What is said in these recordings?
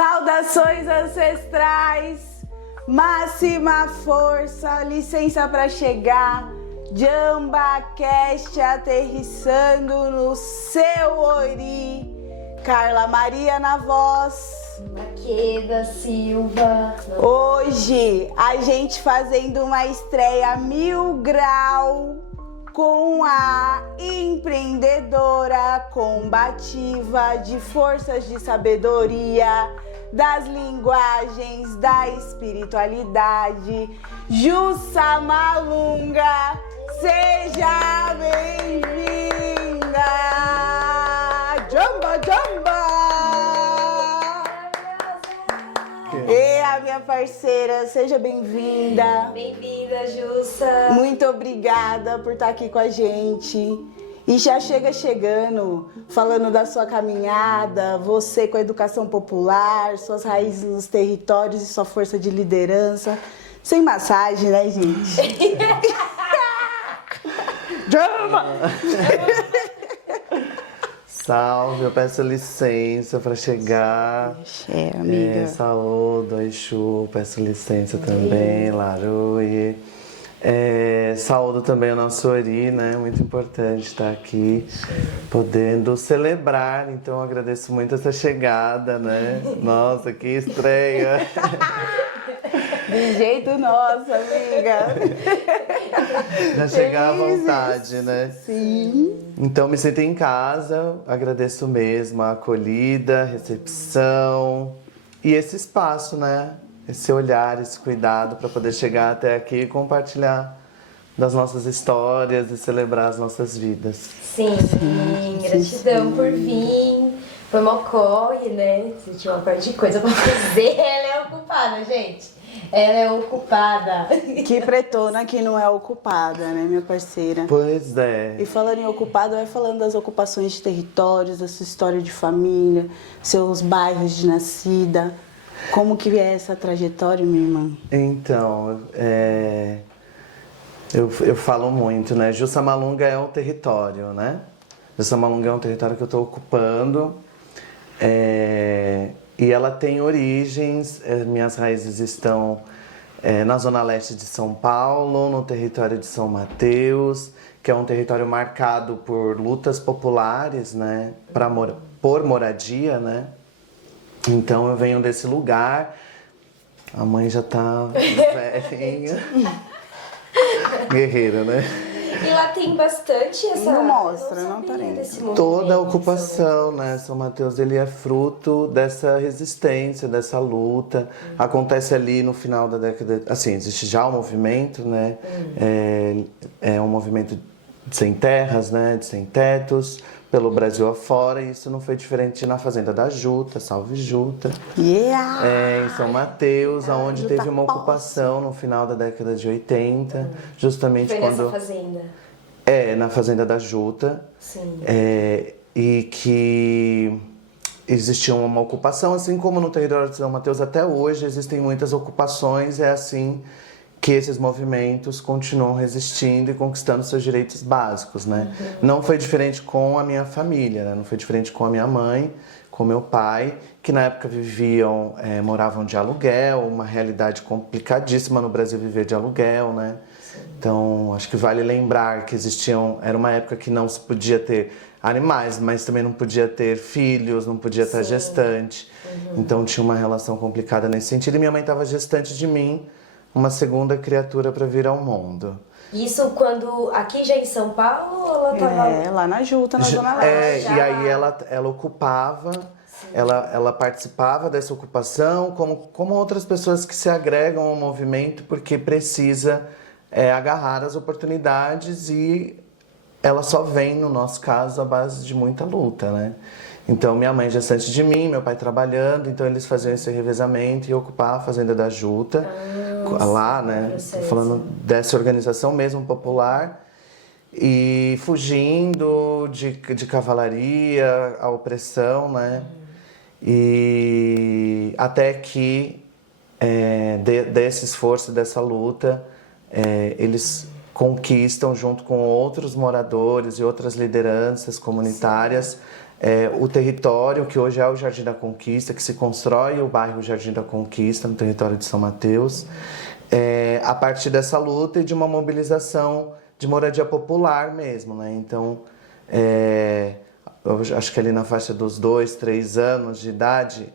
Saudações ancestrais, máxima força, licença para chegar, JambaCast aterrissando no seu Ori, Carla Maria na voz, Maqueda Silva. Hoje a gente fazendo uma estreia 1000 grau com a empreendedora combativa de forças de sabedoria, das linguagens, da espiritualidade, Jussa Malunga. Seja bem-vinda! Jamba, jamba! E a minha parceira, seja bem-vinda. Bem-vinda, Jussa. Muito obrigada por estar aqui com a gente. E já chega chegando, falando da sua caminhada, você com a educação popular, suas raízes nos territórios e sua força de liderança. Sem massagem, né, gente? Salve, eu peço licença para chegar. Amiga. Saúdo, Exu, peço licença também, Larui. Saúdo também o nosso Ori, né? Muito importante estar aqui, podendo celebrar. Então, agradeço muito essa chegada, né? Nossa, que estreia! De jeito nosso, amiga. Já chegar à vontade, né? Sim. Então, me sinto em casa, agradeço mesmo a acolhida, a recepção e esse espaço, né? Esse olhar, esse cuidado para poder chegar até aqui e compartilhar das nossas histórias e celebrar as nossas vidas. Sim, gratidão por vir. Foi uma corre, né? Você tinha uma parte de coisa pra fazer. Ela é ocupada, gente. Ela é ocupada. Que pretona que não é ocupada, né, minha parceira? Pois é. E falando em ocupada, vai falando das ocupações de territórios, da sua história de família, seus bairros de nascida. Como que é essa trajetória, minha irmã? Então, eu falo muito, né? Jussamalunga é um território, né? Jussamalunga é um território que eu estou ocupando. E ela tem origens, minhas raízes estão na zona leste de São Paulo, no território de São Mateus, que é um território marcado por lutas populares, né? Por moradia, né? Então eu venho desse lugar, a mãe já tá velhinha, guerreira, né? E lá tem bastante essa... Não mostra, não aparenta. Toda a ocupação, né? São Mateus, ele é fruto dessa resistência, dessa luta. Acontece ali no final da década... Assim, existe já um movimento, né? É um movimento de sem terras, né? De sem tetos, pelo Brasil afora. E isso não foi diferente na Fazenda da Juta, Salve Juta. Yeah! Em São Mateus, onde teve uma ocupação no final da década de 80. Justamente Foi quando... nessa fazenda? Na Fazenda da Juta. Sim. E que existia uma ocupação, assim como no território de São Mateus até hoje existem muitas ocupações, é assim que esses movimentos continuam resistindo e conquistando seus direitos básicos, né? Não foi diferente com a minha família, né? Não foi diferente com a minha mãe, com meu pai, que na época moravam de aluguel, uma realidade complicadíssima no Brasil viver de aluguel, né? Então, acho que vale lembrar que era uma época que não se podia ter animais, mas também não podia ter filhos, não podia estar gestante. Então, tinha uma relação complicada nesse sentido. E minha mãe estava gestante de mim, uma segunda criatura para vir ao mundo. Isso quando... Aqui já em São Paulo ou ela tava... Lá na Juta, na Zona Leste. E aí ela ocupava... Ela participava dessa ocupação como outras pessoas que se agregam ao movimento porque precisa agarrar as oportunidades e ela só vem, no nosso caso, à base de muita luta, né? Então, minha mãe gestante de mim, meu pai trabalhando, então eles faziam esse revezamento e ocupavam a Fazenda da Juta, lá, né? Tô falando dessa organização mesmo popular. E fugindo de cavalaria, a opressão, né? E até que desse esforço, dessa luta, eles conquistam, junto com outros moradores e outras lideranças comunitárias, o território, que hoje é o Jardim da Conquista, que se constrói o bairro Jardim da Conquista, no território de São Mateus, a partir dessa luta e de uma mobilização de moradia popular mesmo, né? Então, eu acho que ali na faixa dos 2, 3 anos de idade,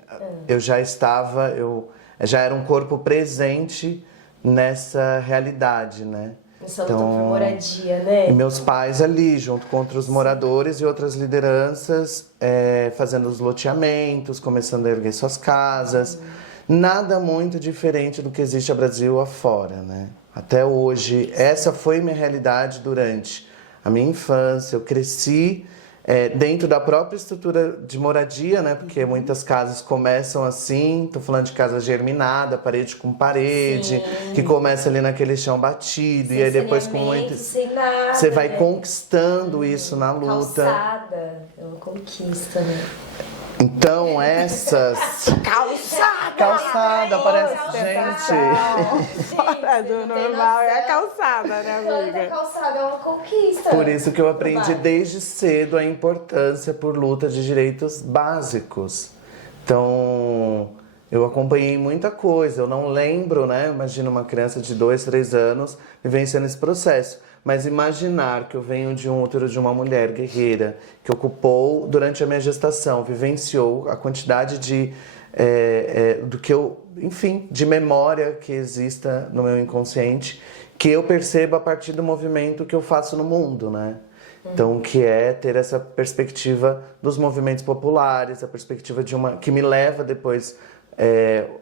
eu já era um corpo presente nessa realidade, né? Essa luta por moradia, né? E meus pais ali, junto com outros moradores e outras lideranças, fazendo os loteamentos, começando a erguer suas casas. Nada muito diferente do que existe no Brasil afora, né? Até hoje, essa foi minha realidade durante a minha infância. Eu cresci dentro da própria estrutura de moradia, né? Porque muitas casas começam assim, tô falando de casa germinada, parede com parede, que começa ali naquele chão batido, sem e aí depois com muito... sem nada, Você vai conquistando isso na luta. Calçada, é uma conquista, né? Então essas... Calçada, parece gente. Fora do normal é a calçada, né, amiga? Toda calçada é uma conquista. Por isso que eu aprendi desde cedo a importância por luta de direitos básicos. Então, eu acompanhei muita coisa. Eu não lembro, né? Imagina uma criança de 2, 3 anos vivenciando esse processo. Mas imaginar que eu venho de um útero de uma mulher guerreira que ocupou durante a minha gestação, vivenciou a quantidade do que eu, enfim, de memória que exista no meu inconsciente, que eu percebo a partir do movimento que eu faço no mundo, né? Então, que é ter essa perspectiva dos movimentos populares, a perspectiva que me leva depois,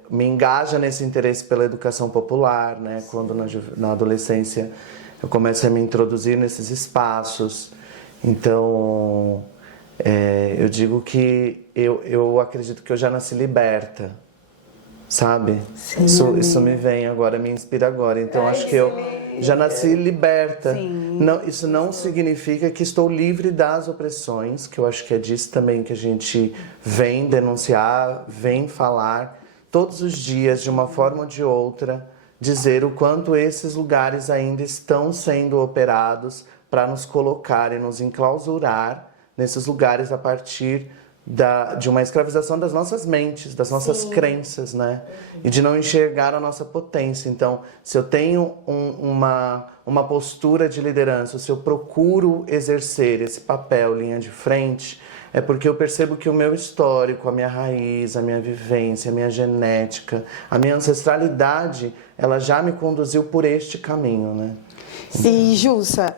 me engaja nesse interesse pela educação popular, né? Quando na adolescência eu começo a me introduzir nesses espaços. Então, eu digo que eu acredito que eu já nasci liberta, sabe? Sim, isso me vem agora, me inspira agora. Então, acho que eu já nasci liberta. Não, isso não significa que estou livre das opressões, que eu acho que é disso também que a gente vem denunciar, vem falar todos os dias, de uma forma ou de outra, dizer o quanto esses lugares ainda estão sendo operados para nos colocar e nos enclausurar nesses lugares a partir de uma escravização das nossas mentes, das nossas crenças, né? E de não enxergar a nossa potência. Então, se eu tenho uma postura de liderança, se eu procuro exercer esse papel, linha de frente, é porque eu percebo que o meu histórico, a minha raiz, a minha vivência, a minha genética, a minha ancestralidade, ela já me conduziu por este caminho, né? Sim, Jussa,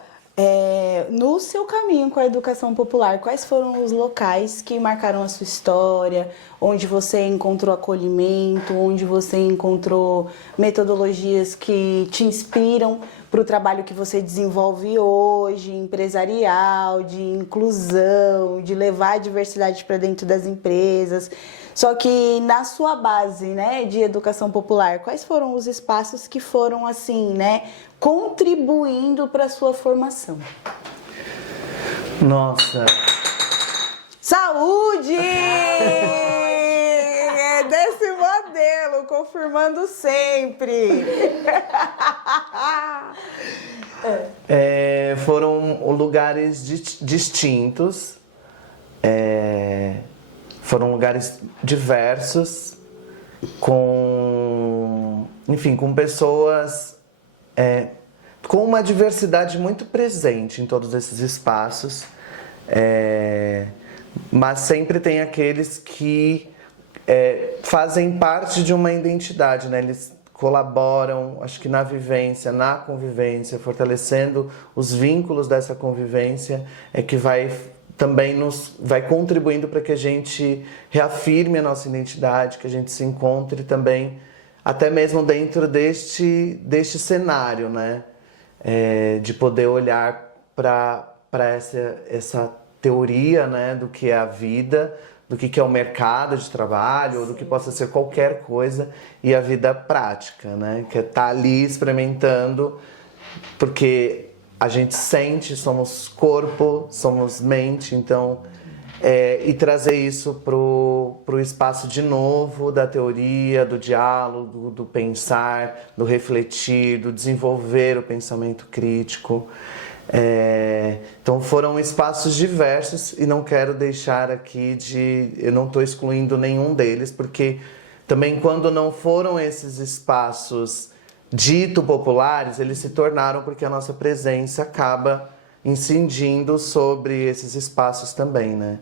no seu caminho com a educação popular, quais foram os locais que marcaram a sua história, onde você encontrou acolhimento, onde você encontrou metodologias que te inspiram para o trabalho que você desenvolve hoje, empresarial, de inclusão, de levar a diversidade para dentro das empresas? Só que na sua base, né, de educação popular, quais foram os espaços que foram assim, né, contribuindo para a sua formação? Nossa! Saúde! É desse modelo, confirmando sempre. Foram lugares distintos, foram lugares diversos, com pessoas com uma diversidade muito presente em todos esses espaços, mas sempre tem aqueles que fazem parte de uma identidade, né? Eles colaboram, acho que na vivência, na convivência, fortalecendo os vínculos dessa convivência, que também vai contribuindo para que a gente reafirme a nossa identidade, que a gente se encontre também, até mesmo dentro deste cenário, né? De poder olhar para essa teoria, né? Do que é a vida, do que é o mercado de trabalho, ou do que possa ser qualquer coisa, e a vida prática, né? Que é estar ali experimentando, porque a gente sente, somos corpo, somos mente, então, e trazer isso pro espaço de novo da teoria, do diálogo, do pensar, do refletir, do desenvolver o pensamento crítico. Então foram espaços diversos e não quero deixar aqui eu não estou excluindo nenhum deles, porque também quando não foram esses espaços dito populares, eles se tornaram porque a nossa presença acaba incidindo sobre esses espaços também, né?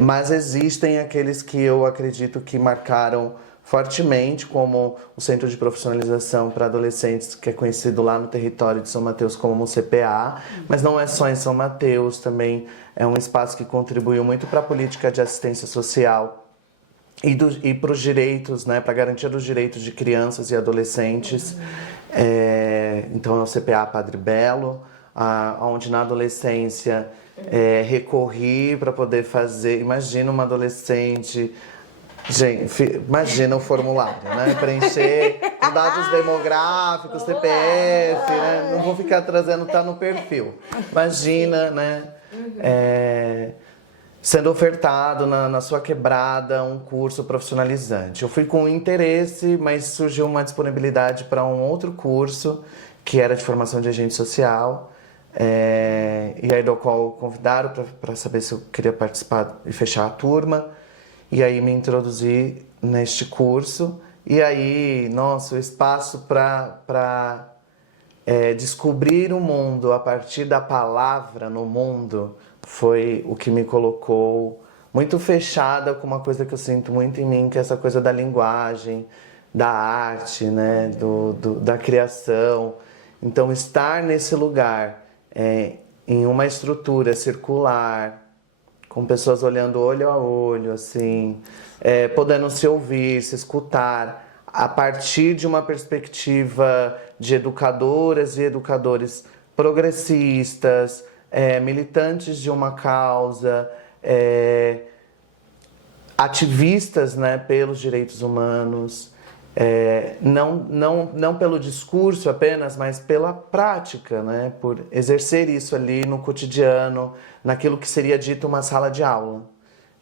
Mas existem aqueles que eu acredito que marcaram fortemente, como o Centro de Profissionalização para Adolescentes, que é conhecido lá no território de São Mateus como CPA, mas não é só em São Mateus, também é um espaço que contribuiu muito para a política de assistência social e para os direitos, né, para a garantia dos direitos de crianças e adolescentes. Então é o CPA Padre Belo, onde na adolescência recorri para poder fazer. Imagina uma adolescente. Gente, imagina o formulário, né? Preencher com dados demográficos, CPF, né? Não vou ficar trazendo, tá no perfil. Imagina, né? Sendo ofertado na sua quebrada um curso profissionalizante. Eu fui com interesse, mas surgiu uma disponibilidade para um outro curso, que era de formação de agente social. E aí do qual convidaram para saber se eu queria participar e fechar a turma. E aí me introduzi neste curso. E aí, nossa, o espaço para descobrir o mundo a partir da palavra no mundo foi o que me colocou muito fechada com uma coisa que eu sinto muito em mim, que é essa coisa da linguagem, da arte, né, da criação. Então, estar nesse lugar, em uma estrutura circular, com pessoas olhando olho a olho, assim, podendo se ouvir, se escutar, a partir de uma perspectiva de educadoras e educadores progressistas, militantes de uma causa, ativistas, né, pelos direitos humanos, não pelo discurso apenas, mas pela prática, né, por exercer isso ali no cotidiano, naquilo que seria dito uma sala de aula.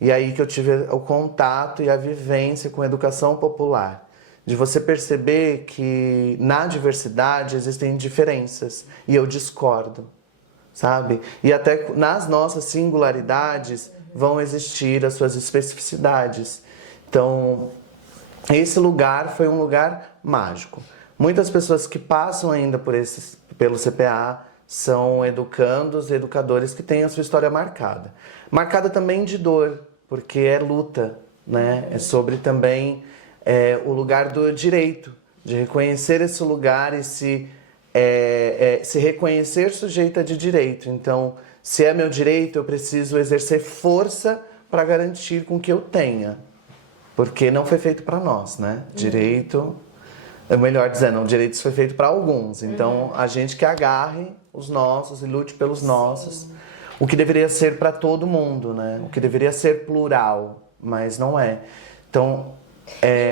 E aí que eu tive o contato e a vivência com a educação popular, de você perceber que na diversidade existem diferenças e eu discordo, sabe? E até nas nossas singularidades vão existir as suas especificidades. Então, esse lugar foi um lugar mágico. Muitas pessoas que passam ainda pelo CPA são educandos e educadores que têm a sua história marcada. Marcada também de dor, porque é luta, né? É sobre também o lugar do direito, de reconhecer esse lugar e se reconhecer sujeita de direito. Então, se é meu direito, eu preciso exercer força para garantir com que eu tenha. Porque não foi feito para nós, né? Direito, melhor dizendo, o direito foi feito para alguns. Então, a gente que agarre os nossos e lute pelos nossos. O que deveria ser para todo mundo, né? O que deveria ser plural, mas não é. Então,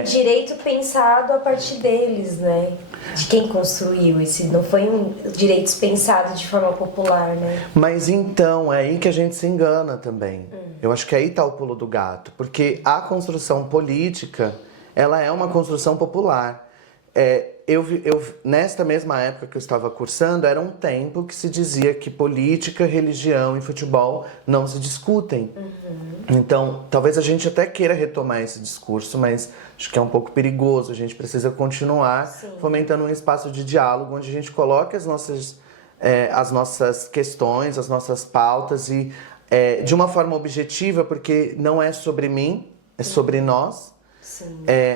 direito pensado a partir deles, né? De quem construiu esse, não foi direitos pensados de forma popular, né? Mas então, é aí que a gente se engana também. Eu acho que aí tá o pulo do gato, porque a construção política, ela é uma construção popular. Nesta mesma época que eu estava cursando, era um tempo que se dizia que política, religião e futebol não se discutem. Então, talvez a gente até queira retomar esse discurso, mas acho que é um pouco perigoso. A gente precisa continuar fomentando um espaço de diálogo onde a gente coloque as nossas questões, as nossas pautas e de uma forma objetiva, porque não é sobre mim, é sobre nós.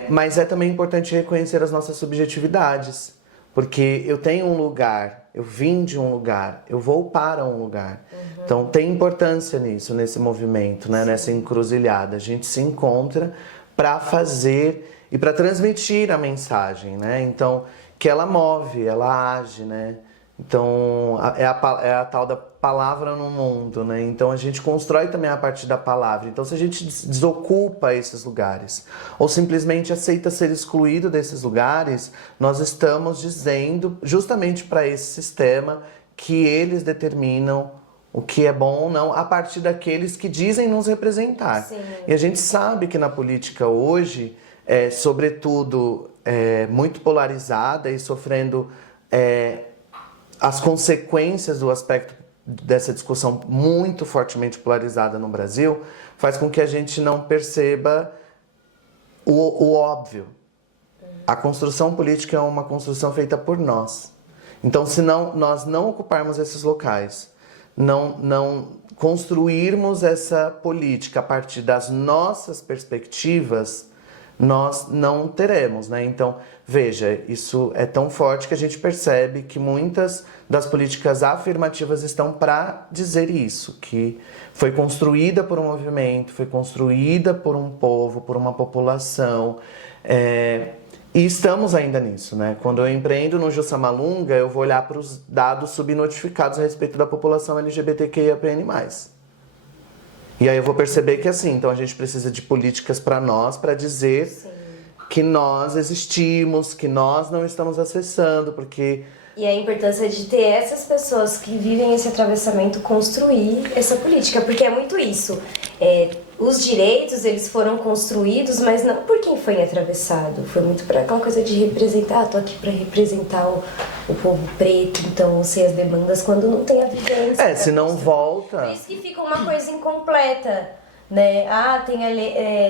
Mas é também importante reconhecer as nossas subjetividades, porque eu tenho um lugar, eu vim de um lugar, eu vou para um lugar. Então tem importância nisso, nesse movimento, né? Nessa encruzilhada. A gente se encontra para fazer e para transmitir a mensagem, né? Então, que ela move, ela age, né? Então, é a tal da palavra no mundo, né? Então, a gente constrói também a partir da palavra. Então, se a gente desocupa esses lugares ou simplesmente aceita ser excluído desses lugares, nós estamos dizendo justamente para esse sistema que eles determinam o que é bom ou não a partir daqueles que dizem nos representar. E a gente sabe que na política hoje, sobretudo, muito polarizada e sofrendo as consequências do aspecto dessa discussão muito fortemente polarizada no Brasil faz com que a gente não perceba o óbvio. A construção política é uma construção feita por nós. Então, se nós não ocuparmos esses locais, não construirmos essa política a partir das nossas perspectivas, nós não teremos, né? Então, veja, isso é tão forte que a gente percebe que muitas das políticas afirmativas estão para dizer isso, que foi construída por um movimento, foi construída por um povo, por uma população, e estamos ainda nisso, né? Quando eu empreendo no Jussamalunga, eu vou olhar para os dados subnotificados a respeito da população LGBTQIAPN+. E aí eu vou perceber que assim, então a gente precisa de políticas para nós, para dizer Sim. que nós existimos, que nós não estamos acessando, porque... E a importância de ter essas pessoas que vivem esse atravessamento construir essa política, porque é muito isso. Os direitos, eles foram construídos, mas não por quem foi atravessado. Foi muito para aquela coisa de representar, tô aqui para representar o povo preto, então eu sei as demandas quando não tem a vivência. Se não volta... Por isso que fica uma coisa incompleta, né?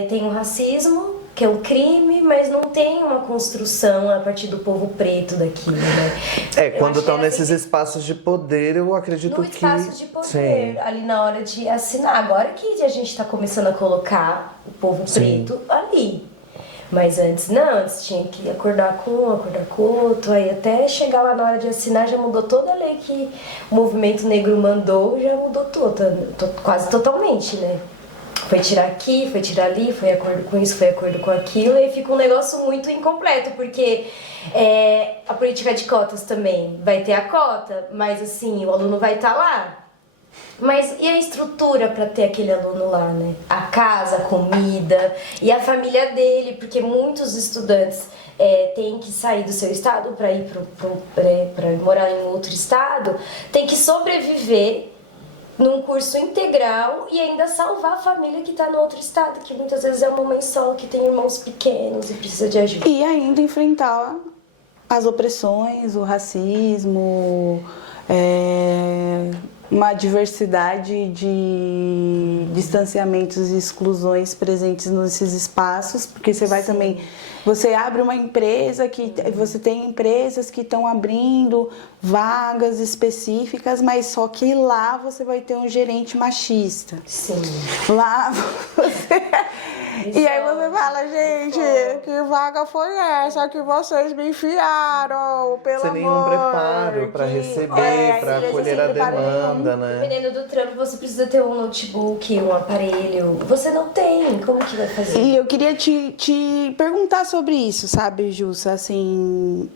Tem o racismo, que é um crime, mas não tem uma construção a partir do povo preto daquilo, né? Quando estão nesses espaços de poder, eu acredito no que... No espaço de poder, Sim. ali na hora de assinar. Agora que a gente está começando a colocar o povo Sim. preto ali. Mas antes não, antes tinha que acordar com um, acordar com o outro, aí até chegar lá na hora de assinar já mudou toda a lei que o movimento negro mandou, já mudou quase totalmente, né? Foi tirar aqui, foi tirar ali, foi acordo com isso, foi acordo com aquilo, e fica um negócio muito incompleto, porque a política de cotas também vai ter a cota, mas assim, o aluno vai estar lá. Mas e a estrutura para ter aquele aluno lá, né? A casa, a comida e a família dele, porque muitos estudantes têm que sair do seu estado para ir para morar em outro estado, tem que sobreviver num curso integral e ainda salvar a família que está no outro estado, que muitas vezes é uma mãe solo que tem irmãos pequenos e precisa de ajuda. E ainda enfrentar as opressões, o racismo, uma diversidade de distanciamentos e exclusões presentes nesses espaços, porque você vai Sim. também... Você abre uma empresa, você tem empresas que estão abrindo vagas específicas, mas só que lá você vai ter um gerente machista. Sim. Lá você... E aí você fala, gente, que vaga foi essa que vocês me enfiaram, pelo Sem amor? nenhum preparo para receber, para acolher a demanda, né? Dependendo do trampo, você precisa ter um notebook, um aparelho. Você não tem, como que vai fazer? E eu queria te perguntar sobre isso, sabe, Jussa? Assim,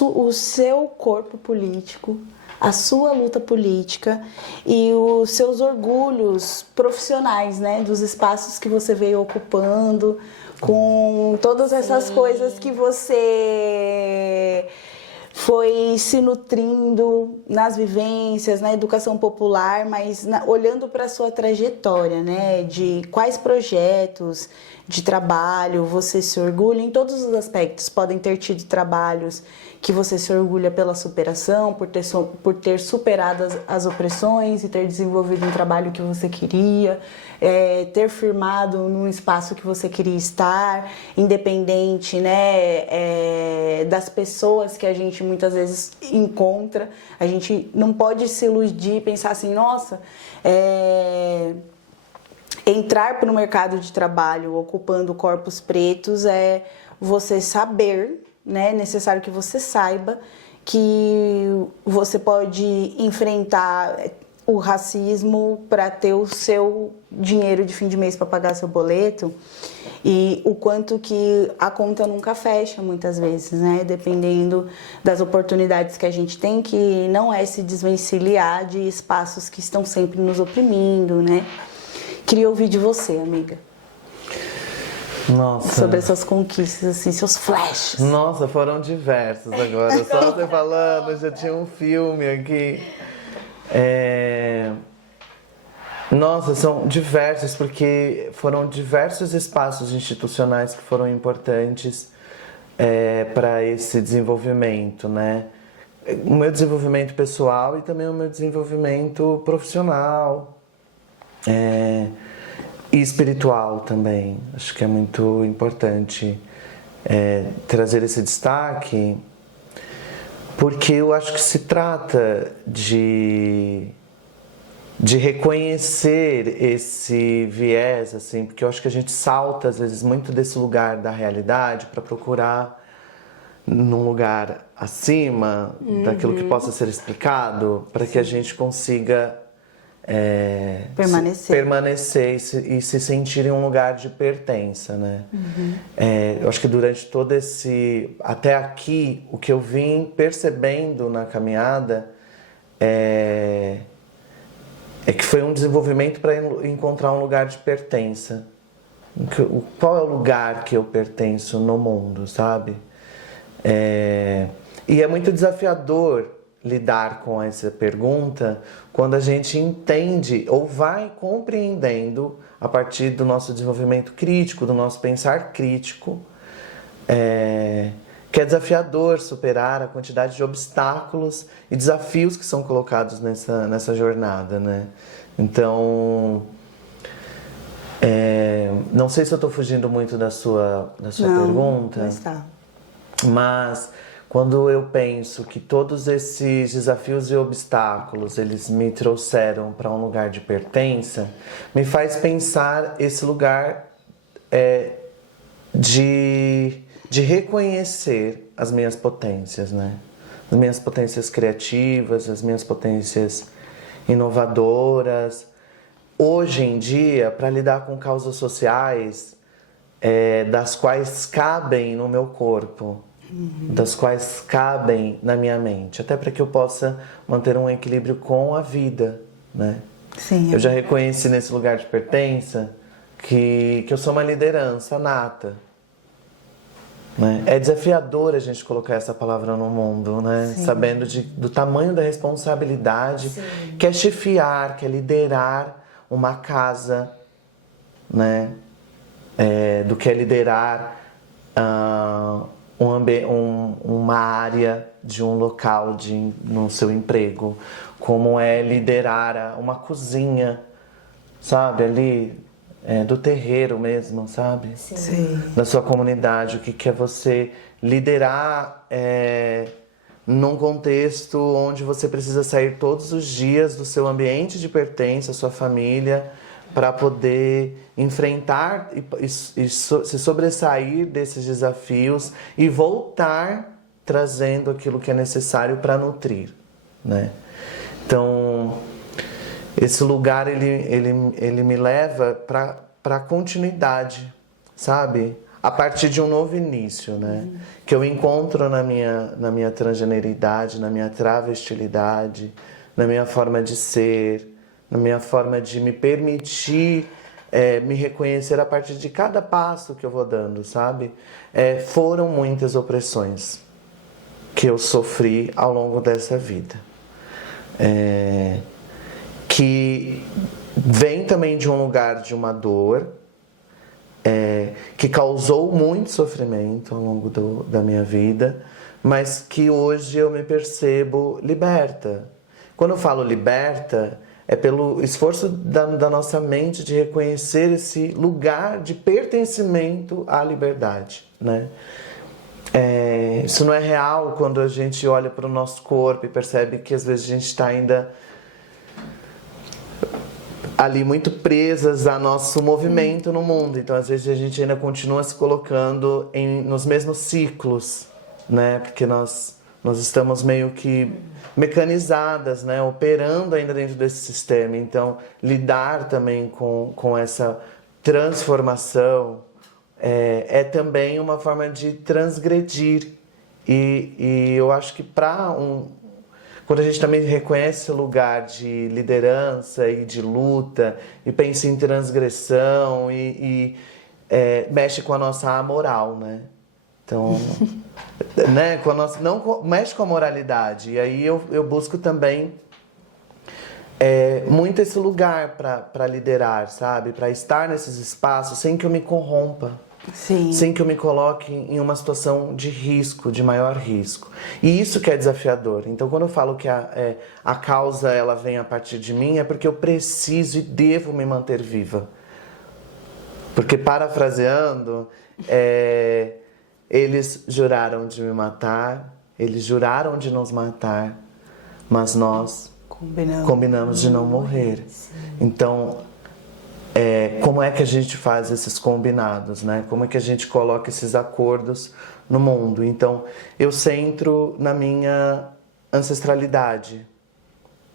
o seu corpo político, a sua luta política e os seus orgulhos profissionais, né? Dos espaços que você veio ocupando, com todas essas coisas que você foi se nutrindo nas vivências, na educação popular, mas olhando para a sua trajetória, né? De quais projetos de trabalho você se orgulha em todos os aspectos. Podem ter tido trabalhos que você se orgulha pela superação, por ter superado as opressões e ter desenvolvido um trabalho que você queria, ter firmado num espaço que você queria estar, independente, né, das pessoas que a gente muitas vezes encontra. A gente não pode se iludir e pensar assim, nossa, entrar para o mercado de trabalho ocupando corpos pretos é você saber, né, é necessário que você saiba que você pode enfrentar o racismo para ter o seu dinheiro de fim de mês para pagar seu boleto, e o quanto que a conta nunca fecha muitas vezes, né? Dependendo das oportunidades que a gente tem, que não é se desvencilhar de espaços que estão sempre nos oprimindo, né? Queria ouvir de você, amiga. Nossa. Sobre essas conquistas, assim, seus flashes. Nossa, foram diversos agora. Só você falando, já tinha um filme aqui. Nossa, são diversos, porque foram diversos espaços institucionais que foram importantes para esse desenvolvimento, né? o meu desenvolvimento pessoal e também o meu desenvolvimento profissional e espiritual também. Acho que é muito importante trazer esse destaque, porque eu acho que se trata de reconhecer esse viés, assim, porque eu acho que a gente salta, às vezes, muito desse lugar da realidade para procurar num lugar acima daquilo que possa ser explicado, para que a gente consiga permanecer e se sentir em um lugar de pertença, né? Eu acho que durante todo até aqui, o que eu vim percebendo na caminhada é que foi um desenvolvimento para encontrar um lugar de pertença. Qual é o lugar que eu pertenço no mundo, sabe? E é muito desafiador lidar com essa pergunta quando a gente entende ou vai compreendendo a partir do nosso desenvolvimento crítico, do nosso pensar crítico, que é desafiador superar a quantidade de obstáculos e desafios que são colocados nessa jornada, né? Então, não sei se eu estou fugindo muito da sua pergunta, não está. Mas quando eu penso que todos esses desafios e obstáculos eles me trouxeram para um lugar de pertença, me faz pensar esse lugar de reconhecer as minhas potências, né? As minhas potências criativas, as minhas potências inovadoras. Hoje em dia, para lidar com causas sociais, das quais cabem no meu corpo, das quais cabem na minha mente, até para que eu possa manter um equilíbrio com a vida, né? Sim, eu já reconheci nesse lugar de pertença que eu sou uma liderança nata, né? É desafiador a gente colocar essa palavra no mundo, né? Sim. Sabendo do tamanho da responsabilidade. Sim. Que é chefiar, que é liderar uma casa, né? Do que é liderar uma área de um local no seu emprego, como é liderar uma cozinha, sabe, ali do terreiro mesmo, sabe? Sim. Da sua comunidade, o que é você liderar num contexto onde você precisa sair todos os dias do seu ambiente de pertença, sua família, para poder enfrentar e se sobressair desses desafios e voltar trazendo aquilo que é necessário para nutrir, né? Então, esse lugar ele me leva para a continuidade, sabe? A partir de um novo início, né? Que eu encontro na minha transgeneridade, na minha travestilidade, na minha forma de ser, na minha forma de me permitir me reconhecer a partir de cada passo que eu vou dando, sabe? Foram muitas opressões que eu sofri ao longo dessa vida. Que vem também de um lugar de uma dor, que causou muito sofrimento ao longo da minha vida, mas que hoje eu me percebo liberta. Quando eu falo liberta, é pelo esforço da nossa mente de reconhecer esse lugar de pertencimento à liberdade, né? Isso não é real quando a gente olha para o nosso corpo e percebe que às vezes a gente está ainda ali muito presas a nosso movimento no mundo. Então às vezes a gente ainda continua se colocando nos mesmos ciclos, né? Porque nós estamos meio que mecanizadas, né? Operando ainda dentro desse sistema. Então lidar também com essa transformação é também uma forma de transgredir. E eu acho que quando a gente também reconhece esse lugar de liderança e de luta e pensa em transgressão mexe com a nossa amoral, né? Então, né, mexe com a moralidade. E aí eu busco também muito esse lugar para liderar, sabe? Para estar nesses espaços sem que eu me corrompa Sim. sem que eu me coloque em uma situação de risco, de maior risco. E isso que é desafiador. Então, quando eu falo que a causa ela vem a partir de mim, é porque eu preciso e devo me manter viva. Porque, parafraseando, eles juraram de me matar, eles juraram de nos matar, mas nós combinamos de não morrer. Então, como é que a gente faz esses combinados, né? Como é que a gente coloca esses acordos no mundo? Então, eu centro na minha ancestralidade,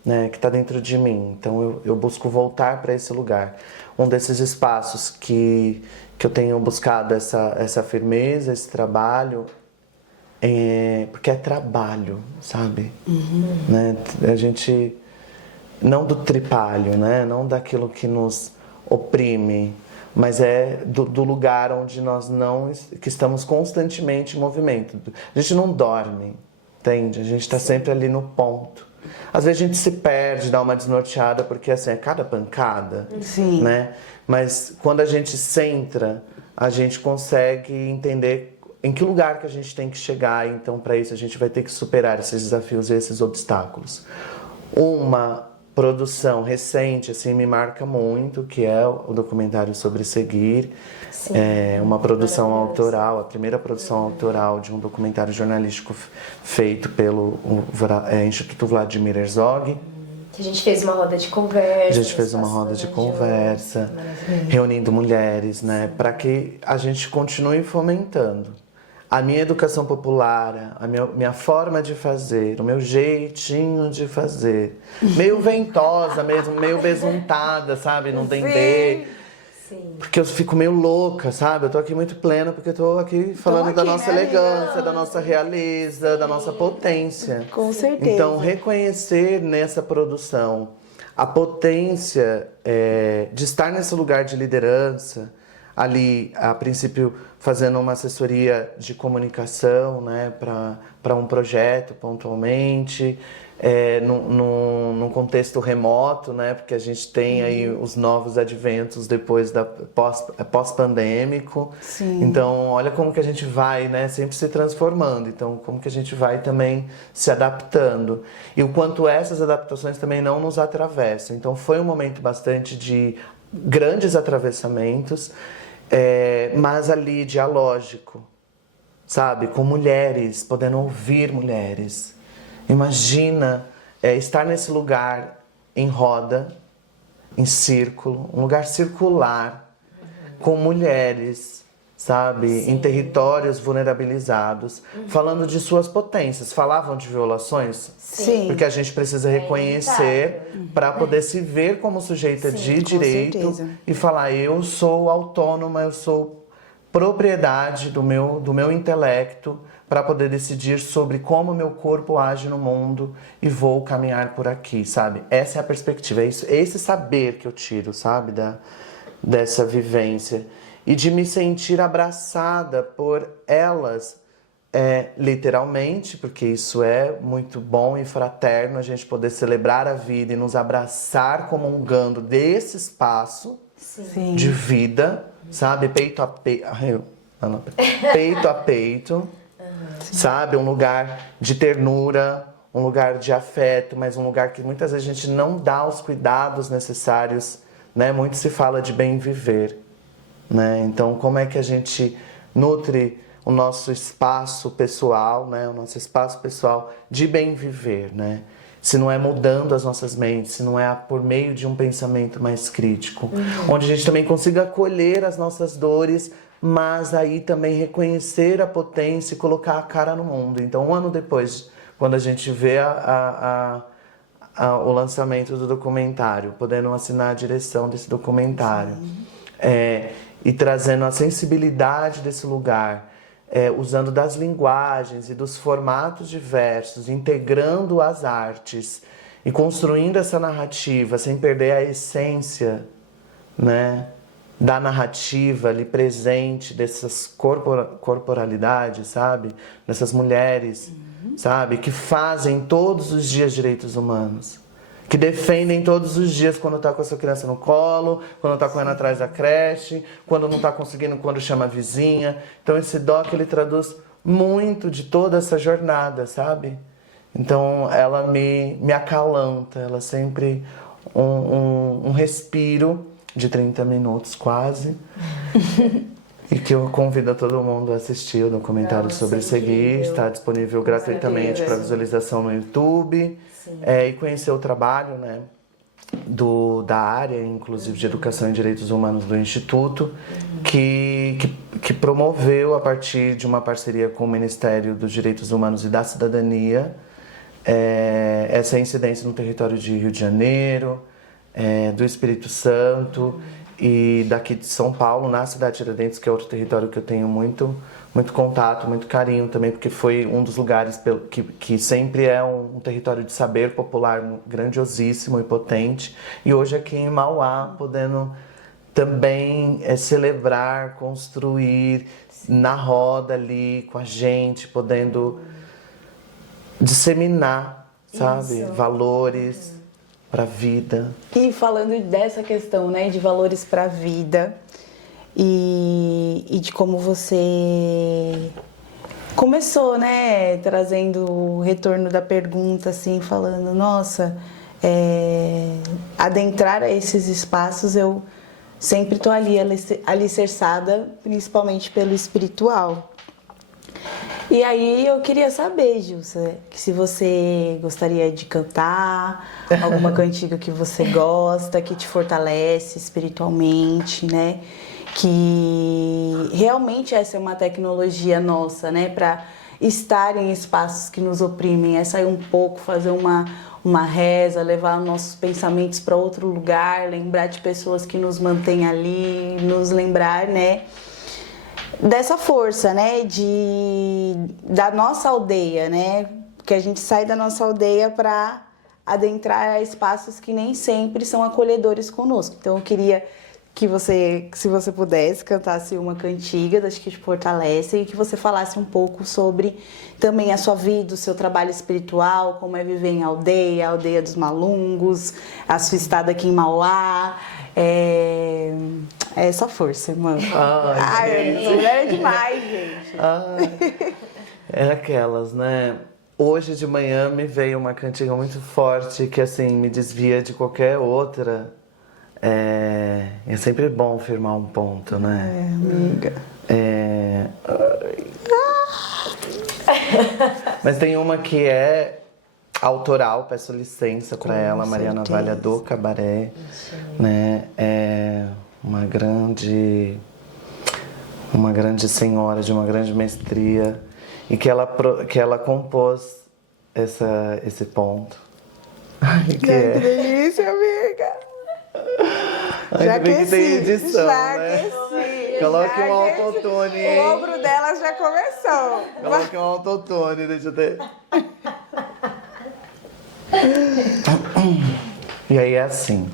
né? Que está dentro de mim. Então, eu busco voltar para esse lugar. Um desses espaços que eu tenho buscado essa firmeza, esse trabalho, porque é trabalho, sabe? Né? A gente, não do tripalho, né? Não daquilo que nos oprime, mas é do lugar onde nós que estamos constantemente em movimento. A gente não dorme, entende? A gente está sempre ali no ponto. Às vezes a gente se perde, dá uma desnorteada, porque assim, é cada pancada, Sim. né? Mas quando a gente centra, a gente consegue entender em que lugar que a gente tem que chegar. Então, para isso, a gente vai ter que superar esses desafios e esses obstáculos. Uma produção recente, assim, me marca muito, que é o documentário sobre Seguir. Sim, uma produção autoral, a primeira produção autoral de um documentário jornalístico feito pelo Instituto Vladimir Herzog. Que a gente fez uma roda de conversa. A gente fez uma roda de conversa, reunindo mulheres, né, para que a gente continue fomentando a minha educação popular, a minha forma de fazer, o meu jeitinho de fazer. Meio ventosa mesmo, meio besuntada, sabe? Não dendê. Sim. Porque eu fico meio louca, sabe? Eu tô aqui muito plena porque eu tô aqui falando da nossa elegância, da nossa realeza, da nossa potência. Com certeza. Então, reconhecer nessa produção a potência de estar nesse lugar de liderança, ali, a princípio, fazendo uma assessoria de comunicação, né, para um projeto pontualmente, num contexto remoto, né, porque a gente tem aí os novos adventos depois da pós-pandêmico. Sim. Então, olha como que a gente vai, né, sempre se transformando. Então, como que a gente vai também se adaptando. E o quanto essas adaptações também não nos atravessam. Então, foi um momento bastante de grandes atravessamentos, mas ali dialógico, sabe? Com mulheres, podendo ouvir mulheres. Imagina estar nesse lugar em roda, em círculo, um lugar circular, com mulheres, sabe? Sim. Em territórios vulnerabilizados, falando de suas potências. Falavam de violações? Sim. Porque a gente precisa reconhecer para poder se ver como sujeita de direito certeza. e falar, eu sou autônoma, eu sou propriedade do meu intelecto para poder decidir sobre como meu corpo age no mundo e vou caminhar por aqui, sabe? Essa é a perspectiva, é esse saber que eu tiro, sabe? Dessa vivência. E de me sentir abraçada por elas, literalmente, porque isso é muito bom e fraterno, a gente poder celebrar a vida e nos abraçar comungando desse espaço Sim. de vida, sabe? Peito a peito. Peito a peito, sabe? Um lugar de ternura, um lugar de afeto, mas um lugar que muitas vezes a gente não dá os cuidados necessários, né? Muito se fala de bem viver, né? Então, como é que a gente nutre o nosso espaço pessoal, né? O nosso espaço pessoal de bem viver, né? Se não é mudando as nossas mentes, se não é por meio de um pensamento mais crítico, onde a gente também consiga acolher as nossas dores, mas aí também reconhecer a potência e colocar a cara no mundo. Então, um ano depois, quando a gente vê o lançamento do documentário, podendo assinar a direção desse documentário, e trazendo a sensibilidade desse lugar, usando das linguagens e dos formatos diversos, integrando as artes e construindo essa narrativa sem perder a essência, né, da narrativa ali presente dessas corporalidades, sabe? Dessas mulheres, sabe? Que fazem todos os dias direitos humanos, que defendem todos os dias quando tá com a sua criança no colo, quando tá correndo atrás da creche, quando não tá conseguindo, quando chama a vizinha. Então esse doc, ele traduz muito de toda essa jornada, sabe? Então ela me acalanta, ela sempre um respiro de 30 minutos quase. E que eu convido a todo mundo a assistir o documentário sobre Seguir. Está disponível gratuitamente para visualização no YouTube. E conhecer o trabalho, né, da área, inclusive de Educação e Direitos Humanos do Instituto, que promoveu, a partir de uma parceria com o Ministério dos Direitos Humanos e da Cidadania, essa incidência no território de Rio de Janeiro, do Espírito Santo e daqui de São Paulo, na cidade de Tiradentes, que é outro território que eu tenho muito contato, muito carinho também, porque foi um dos lugares que sempre é um território de saber popular grandiosíssimo e potente. E hoje aqui em Mauá, podendo também celebrar, construir na roda ali com a gente, podendo disseminar, sabe, valores para a vida. E falando dessa questão, né, de valores para a vida e de como você começou, né, trazendo o retorno da pergunta, assim, falando, nossa, adentrar a esses espaços, eu sempre estou ali alicerçada, principalmente pelo espiritual. E aí eu queria saber, Gilsa, se você gostaria de cantar alguma cantiga que você gosta, que te fortalece espiritualmente, né? Que realmente essa é uma tecnologia nossa, né? Para estar em espaços que nos oprimem, é sair um pouco, fazer uma reza, levar nossos pensamentos para outro lugar, lembrar de pessoas que nos mantêm ali, nos lembrar, né? Dessa força, né, da nossa aldeia, né, porque a gente sai da nossa aldeia para adentrar espaços que nem sempre são acolhedores conosco. Então eu queria que você, se você pudesse, cantasse uma cantiga das que te fortalecem e que você falasse um pouco sobre também a sua vida, o seu trabalho espiritual, como é viver em aldeia, a aldeia dos Malungos, a sua estada aqui em Mauá. É só força, irmã. Mulher é demais, gente. É aquelas, né? Hoje de manhã me veio uma cantiga muito forte que, assim, me desvia de qualquer outra. É sempre bom firmar um ponto, né? Amiga. Mas tem uma que é autoral, peço licença para ela, Mariana Valha do Cabaré, né? É uma grande senhora de uma grande mestria e que ela compôs esse ponto. Que delícia, amiga! Já aqueci, tem edição, já né? aqueci. Coloque um autotune, hein? O ombro dela já começou. Coloque um autotune, deixa eu ter. E aí é assim.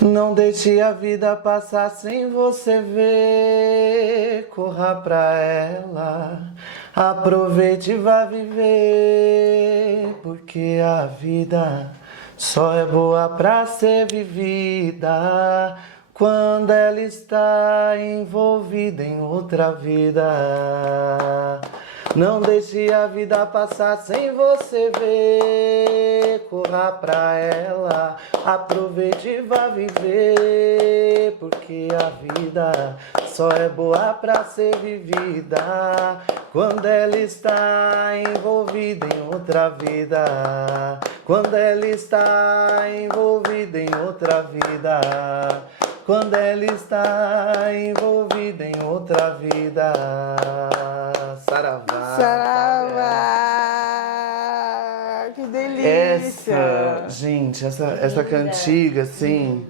Não deixe a vida passar sem você ver. Corra pra ela, aproveite e vá viver. Porque a vida só é boa pra ser vivida quando ela está envolvida em outra vida. Não deixe a vida passar sem você ver. Corra pra ela, aproveite e vá viver. Porque a vida só é boa pra ser vivida quando ela está envolvida em outra vida. Quando ela está envolvida em outra vida. Quando ela está envolvida em outra vida. Saravá. Saravá. Que delícia. Gente, essa cantiga, assim,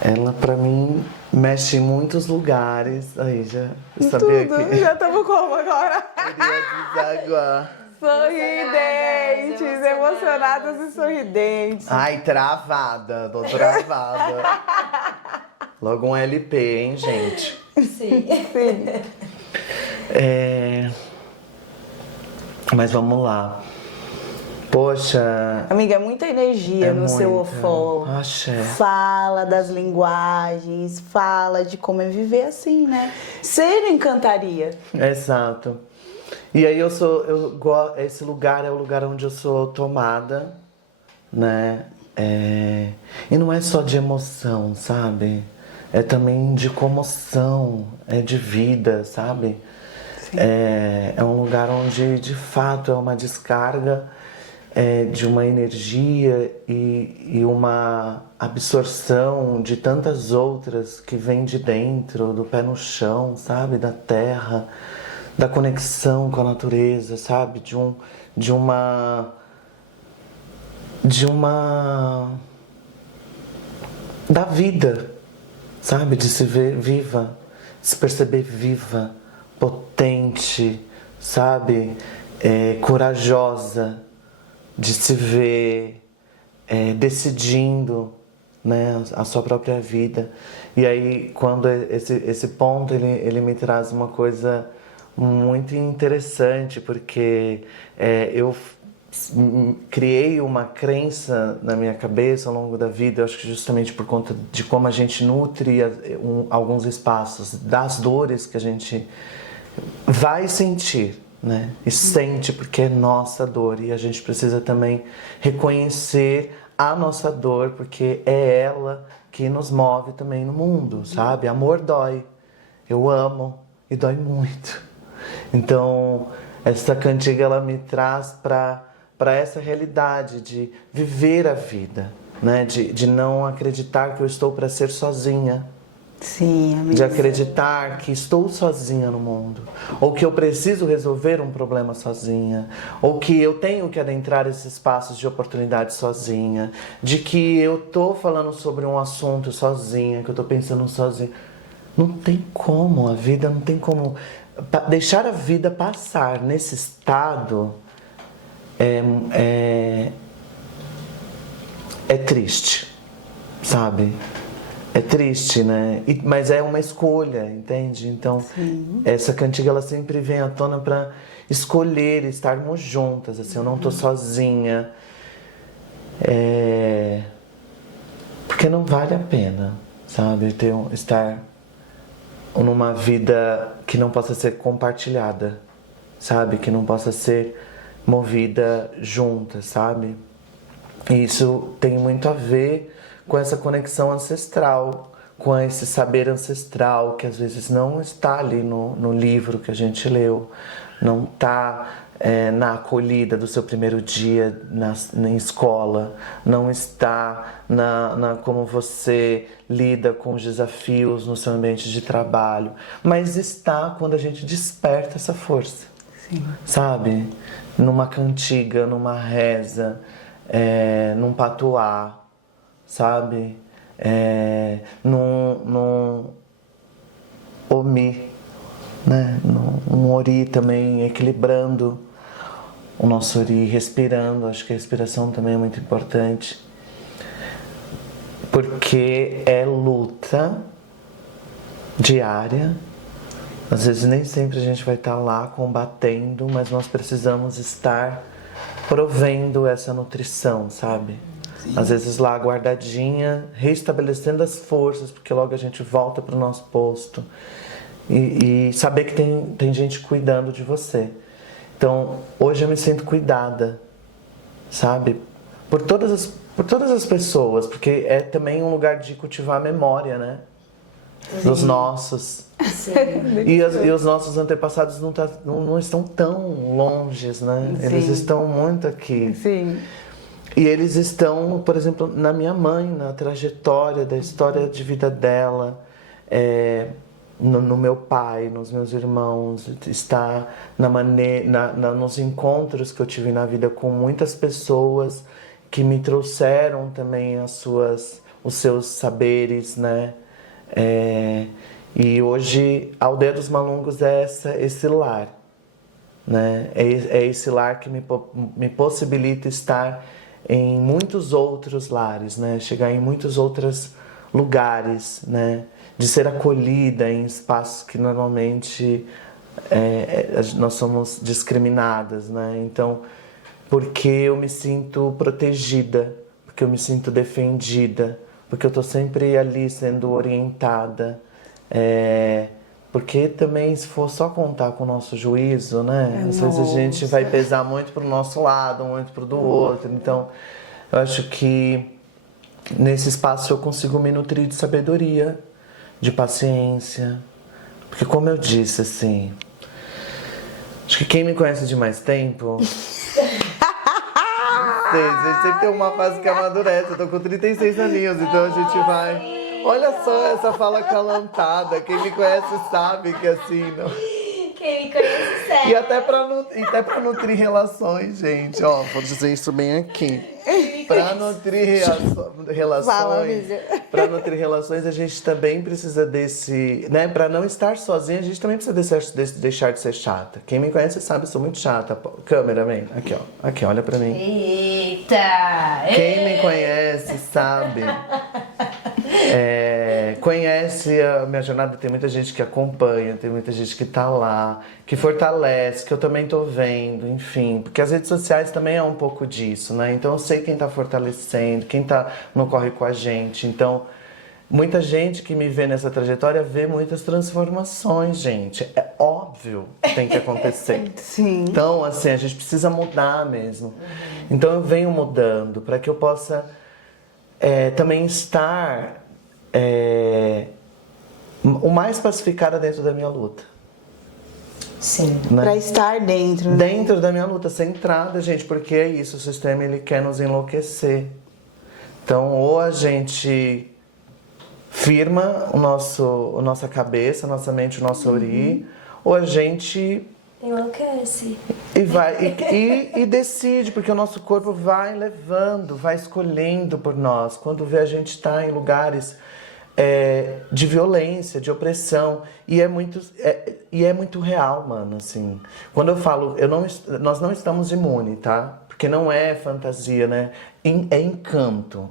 ela pra mim mexe em muitos lugares. Aí já sabia que já estamos como agora? iria desaguar. Sorridentes, emocionadas e sorridentes. Ai, travada, tô travada. Logo um LP, hein, gente? Sim. Mas vamos lá. Poxa, Amiga, é muita energia no seu muita. ofó. Axé. Fala das linguagens, fala de como é viver assim, né? Ser encantaria. Exato. E aí esse lugar é o lugar onde eu sou tomada, né? E não é só de emoção, sabe? É também de comoção, é de vida, sabe? É um lugar onde de fato é uma descarga de uma energia e uma absorção de tantas outras que vem de dentro, do pé no chão, sabe? Da terra, da conexão com a natureza, sabe? De uma da vida, sabe? De se ver viva, se perceber viva, potente, sabe? Corajosa, de se ver decidindo, né, a sua própria vida. E aí, quando esse ponto, ele me traz uma coisa muito interessante, porque eu criei uma crença na minha cabeça ao longo da vida, eu acho que justamente por conta de como a gente nutre alguns espaços, das dores que a gente vai sentir, né? E sente porque é nossa dor, e a gente precisa também reconhecer a nossa dor, porque é ela que nos move também no mundo, sabe? Amor dói, eu amo e dói muito. Então, essa cantiga ela me traz para essa realidade de viver a vida, né? De não acreditar que eu estou para ser sozinha. Sim, amiga. De acreditar que estou sozinha no mundo, ou que eu preciso resolver um problema sozinha, ou que eu tenho que adentrar esses espaços de oportunidade sozinha, de que eu tô falando sobre um assunto sozinha, que eu tô pensando sozinha. Não tem como, a vida não tem como. Deixar a vida passar nesse estado é triste, sabe? É triste, né? Mas é uma escolha, entende? Então, essa cantiga ela sempre vem à tona para escolher estarmos juntas, assim, eu não tô sozinha. Porque não vale a pena, sabe? Estar numa vida que não possa ser compartilhada, sabe? Que não possa ser movida junta, sabe? E isso tem muito a ver com essa conexão ancestral, com esse saber ancestral que às vezes não está ali no livro que a gente leu, não está na acolhida do seu primeiro dia na escola, não está na como você lida com os desafios no seu ambiente de trabalho, mas está quando a gente desperta essa força, sabe? Numa cantiga, numa reza, num patuá, sabe? Num omi, né? Num ori também, equilibrando o nosso ori, respirando. Acho que a respiração também é muito importante, porque é luta diária. Às vezes nem sempre a gente vai estar lá combatendo, mas nós precisamos estar provendo essa nutrição, sabe? Sim. Às vezes lá guardadinha, reestabelecendo as forças, porque logo a gente volta para o nosso posto. E saber que tem gente cuidando de você. Então, hoje eu me sinto cuidada, sabe? Por todas as pessoas, porque é também um lugar de cultivar a memória, né? Sim. Dos nossos. Sim. E os nossos antepassados não estão tão longes, né? Sim. Eles estão muito aqui. Sim. E eles estão, por exemplo, na minha mãe, na trajetória da história de vida dela, no meu pai, nos meus irmãos, está nos encontros que eu tive na vida com muitas pessoas que me trouxeram também os seus saberes, né? E hoje a Aldeia dos Malungos é esse lar, né? É esse lar que me possibilita estar em muitos outros lares, né? Chegar em muitos outros lugares, né? De ser acolhida em espaços que normalmente nós somos discriminadas, né? Então, porque eu me sinto protegida, porque eu me sinto defendida, porque eu tô sempre ali sendo orientada. Porque também, se for só contar com o nosso juízo, né? Às vezes a gente vai pesar muito pro nosso lado, muito pro do outro. Então, eu acho que nesse espaço eu consigo me nutrir de sabedoria, de paciência. Porque, como eu disse, assim, acho que quem me conhece de mais tempo... a gente sempre tem uma fase que amadurece. Eu tô com 36 aninhos, então a gente vai... Olha só essa fala calantada. Quem me conhece sabe que assim, não... Quem me conhece sabe. E até pra nutrir relações, gente. Ó, vou dizer isso bem aqui. Pra nutrir relações... Fala, amiga. Pra nutrir relações, a gente também precisa desse... Né? Pra não estar sozinha, a gente também precisa deixar de ser chata. Quem me conhece sabe, eu sou muito chata. Câmera, vem. Aqui, ó. Aqui, olha pra mim. Eita! Quem me conhece sabe... conhece a minha jornada, tem muita gente que acompanha, tem muita gente que tá lá, que fortalece, que eu também tô vendo, enfim, porque as redes sociais também é um pouco disso, né? Então eu sei quem tá fortalecendo, quem tá no corre com a gente. Então, muita gente que me vê nessa trajetória vê muitas transformações, gente. É óbvio que tem que acontecer. Sim. Então, assim, a gente precisa mudar mesmo. Então eu venho mudando para que eu possa também estar o mais pacificada dentro da minha luta. Sim. Né? Pra estar dentro. Né? Dentro da minha luta, centrada, gente, porque é isso, o sistema ele quer nos enlouquecer. Então, ou a gente firma a nossa cabeça, a nossa mente, o nosso ori, ou a gente enlouquece. E decide, porque o nosso corpo vai levando, vai escolhendo por nós. Quando vê, a gente está em lugares de violência, de opressão, e é muito real, mano, assim. Quando eu falo, nós não estamos imunes, tá? Porque não é fantasia, né? É encanto.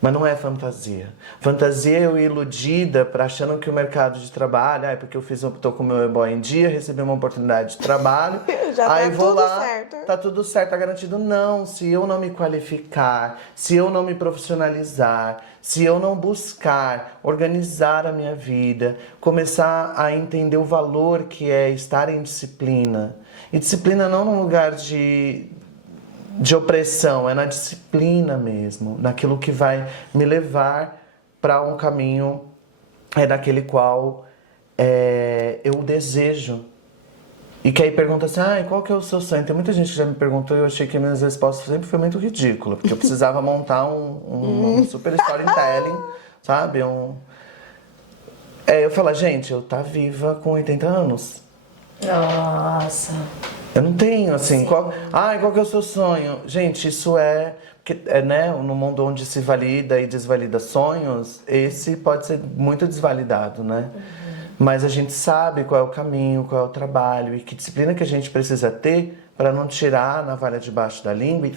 Mas não é fantasia. Fantasia é eu ir iludida achando que o mercado de trabalho, porque tô com o meu e-boy em dia, recebi uma oportunidade de trabalho, já aí tá vou tudo lá, certo. tá tudo certo, tá garantido. Não, se eu não me qualificar, se eu não me profissionalizar, se eu não buscar organizar a minha vida, começar a entender o valor que é estar em disciplina. E disciplina não num lugar de opressão, é na disciplina mesmo, naquilo que vai me levar para um caminho daquele qual eu desejo. E que aí pergunta assim, qual que é o seu sonho? Tem muita gente que já me perguntou e eu achei que as minhas respostas sempre foi muito ridícula, porque eu precisava montar um super storytelling, sabe? Eu falo, gente, eu tá viva com 80 anos. Nossa. Eu não tenho, assim, qual que é o seu sonho? Gente, isso né, no mundo onde se valida e desvalida sonhos, esse pode ser muito desvalidado, né? Mas a gente sabe qual é o caminho, qual é o trabalho e que disciplina que a gente precisa ter para não tirar a navalha debaixo da língua.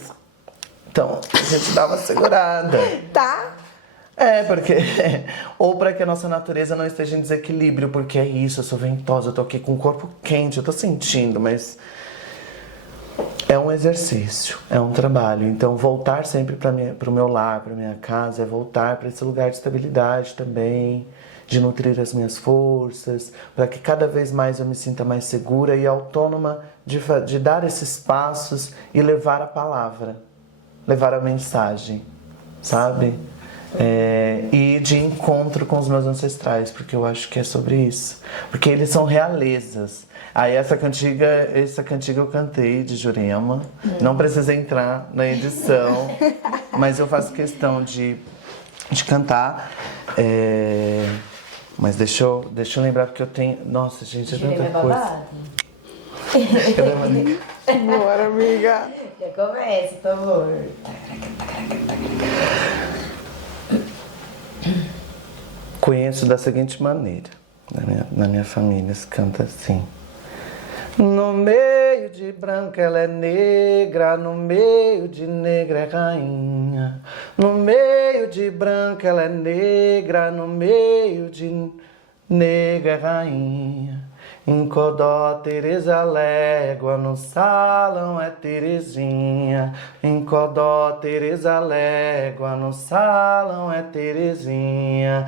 Então, a gente dá uma segurada. Tá? Porque... Ou para que a nossa natureza não esteja em desequilíbrio, porque é isso, eu sou ventosa, eu tô aqui com o corpo quente, eu tô sentindo, mas... É um exercício, é um trabalho. Então, voltar sempre para o meu lar, para minha casa, é voltar para esse lugar de estabilidade também, de nutrir as minhas forças, para que cada vez mais eu me sinta mais segura e autônoma de dar esses passos e levar a palavra, levar a mensagem, sabe? E de encontro com os meus ancestrais, porque eu acho que é sobre isso. Porque eles são realezas. Aí essa cantiga eu cantei de Jurema. Não precisa entrar na edição, mas eu faço questão de cantar. Mas deixa eu lembrar, porque eu tenho... Nossa, gente, é tanta coisa. Bora, amiga. Já comece, por favor. Conheço da seguinte maneira. Na minha família se canta assim. No meio de branca ela é negra, no meio de negra é rainha. No meio de branca ela é negra, no meio de negra é rainha. Em Codó, Tereza Légua, no salão é Terezinha. Em Codó, Tereza Légua, no salão é Terezinha.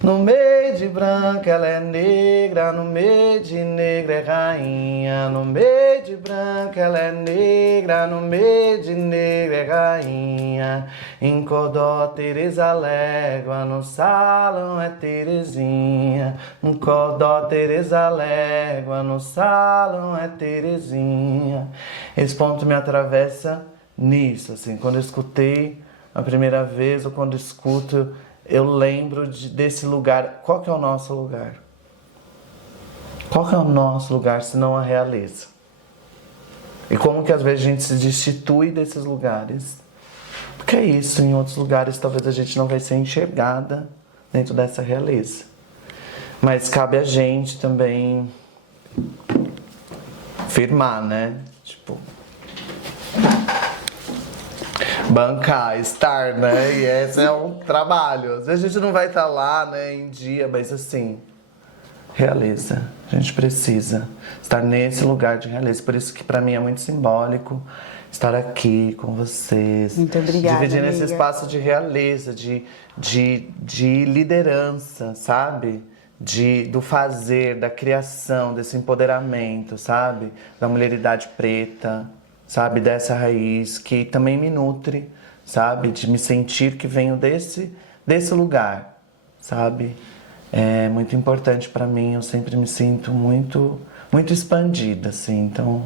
No meio de branca ela é negra, no meio de negra é rainha. No meio de branca ela é negra, no meio de negra é rainha. Em Codó, Tereza Légua, no salão é Terezinha. Em Codó, Tereza Légua, no salão é Terezinha. Esse ponto me atravessa nisso, assim, quando eu escutei a primeira vez ou quando escuto, eu lembro desse lugar. Qual que é o nosso lugar? Qual que é o nosso lugar se não a realeza? E como que às vezes a gente se destitui desses lugares? Porque é isso, em outros lugares talvez a gente não vai ser enxergada dentro dessa realeza. Mas cabe a gente também firmar, né? Tipo, bancar, estar, né? E esse é um trabalho. Às vezes a gente não vai estar lá, né, em dia, mas assim, realeza. A gente precisa estar nesse lugar de realeza. Por isso que pra mim é muito simbólico estar aqui com vocês. Muito obrigada, dividindo esse amiga. espaço de realeza, de liderança, sabe? Do fazer, da criação, desse empoderamento, sabe? Da mulheridade preta, sabe? Dessa raiz que também me nutre, sabe? De me sentir que venho desse lugar, sabe? É muito importante pra mim, eu sempre me sinto muito, muito expandida, assim. Então,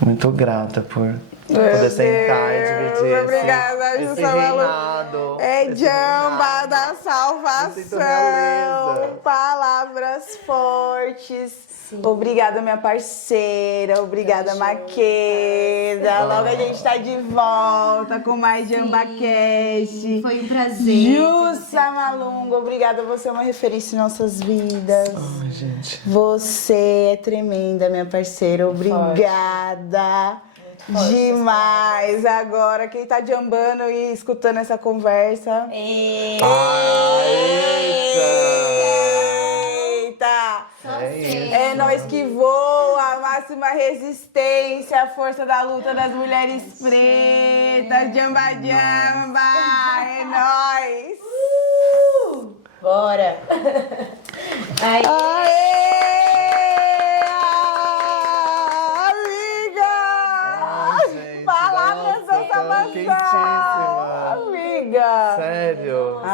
muito grata por poder sentar e dividir obrigada, esse Jussa Malu. reinado. É esse Jamba reinado. da Eu sinto salvação. realeza. Palavras fortes. Obrigada, minha parceira. Obrigada, Maqueda. Logo a gente tá de volta com mais JambaCast. Foi um prazer. Jussa Malunga, obrigada. Você é uma referência em nossas vidas. Ai, gente. Você é tremenda, minha parceira. Obrigada. Demais. Agora, quem tá jambando e escutando essa conversa. Eita! É isso. É nós que voa, a máxima resistência, a força da luta das mulheres pretas. Jamba, jamba. É nóis. Bora! Aí. Aê! Ai, gente, Palavras nossa, da tão salvação! quentíssima. Amiga! Sério.